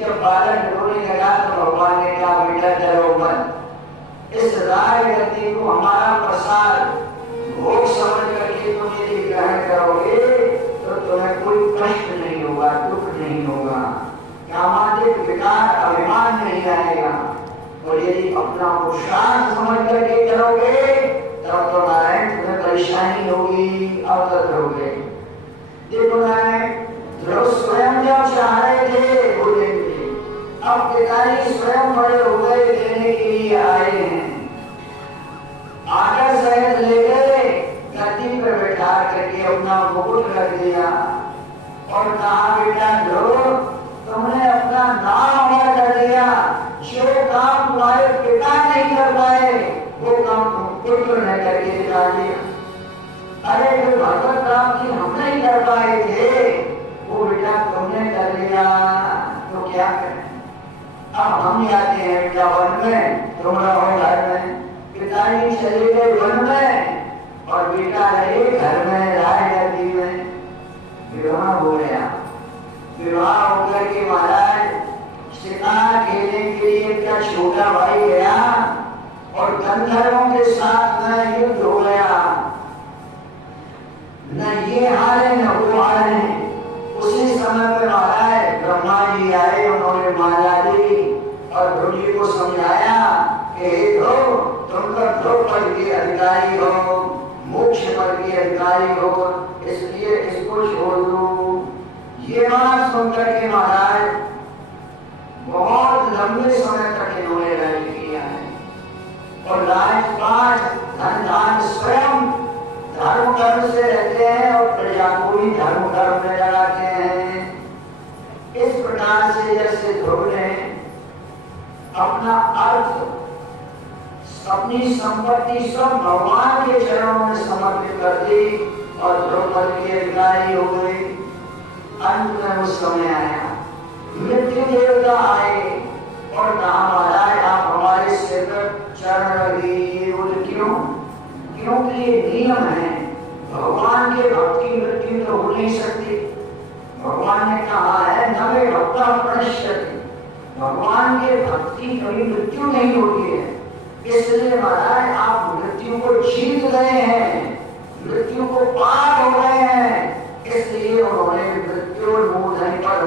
जब बालक रोने लगा तो भगवान ने कहा बेटा डरो मत, इस राय गति को हमारा प्रसाद भोग समझ करके तुम यदि ग्रहण करोगे तो तुम्हें कोई कष्ट नहीं होगा, दुख नहीं होगा, कामादिक विकार अभिमान नहीं आएगा। और यदि अपना पुरुषार्थ समझ करके करोगे तब तो नारायण तुम्हें परेशानी होगी, अवगत रहोगे। देखो नारायण ध्रुव स्वयं जब चाह रहे थे वो देंगे, अब पिताजी स्वयं बड़े हो गए, देने के लिए आए हैं। आकर सहित ले गए, गद्दी पर बैठा करके अपना मुकुट रख दिया और कहा बेटा ध्रुव तुमने अपना नाम अमर कर दिया, जो काम तुम्हारे पिता नहीं कर पाए वो काम तुम पुत्र ने करके दिखा दिया। अरे जो भगवत राम की हम नहीं कर पाए थे वो बेटा तुमने कर लिया, तो क्या करें। अब हम जाते हैं बेटा वन में, तुम रहो घर में। पिताजी चले गए वन में और बेटा रहे घर में, राय गद्दी में। विवाह हो गया, विवाह होकर के महाराज शिकार खेलने के लिए इनका छोटा भाई गया और गंधर्वों के साथ में युद्ध हो गया। न ये हारे न वो हारे। उसी समय पर महाराज ब्रह्मा जी आए, उन्होंने माला दी और ध्रुव जी को समझाया कि हे ध्रुव तुम तो ध्रुव पद के अधिकारी हो, मोक्ष पद के अधिकारी हो, इसलिए इसको छोड़ दो। ये बात सुनकर के महाराज बहुत लंबे समय तक इन्होंने राज्य किया है और राजपाट धन धान स्वयं धर्म कर्म से रहते हैं और प्रजा को भी धर्म कर्म में लगाते हैं। इस प्रकार से जैसे ध्रुव ने अपना अर्थ, अपनी संपत्ति सब भगवान के चरणों में समर्पित कर दी और द्रौपदी के अधिकारी हो गए। अंत में उस समय आया, मृत्यु देवता आए और कहा महाराज आप हमारे सिर पर चरण रख दीजिए। बोले क्यों? क्योंकि ये नियम है, भगवान के भक्त की मृत्यु तो हो नहीं सकती। भगवान ने कहा है न मे भक्ता प्रणश्यति, भगवान के भक्त की कभी मृत्यु नहीं होती है। इसलिए महाराज आप मृत्यु को जीत गए हैं, मृत्यु को पार हो गए हैं, इसलिए उन्होंने मृत्यु मूर्धनि पर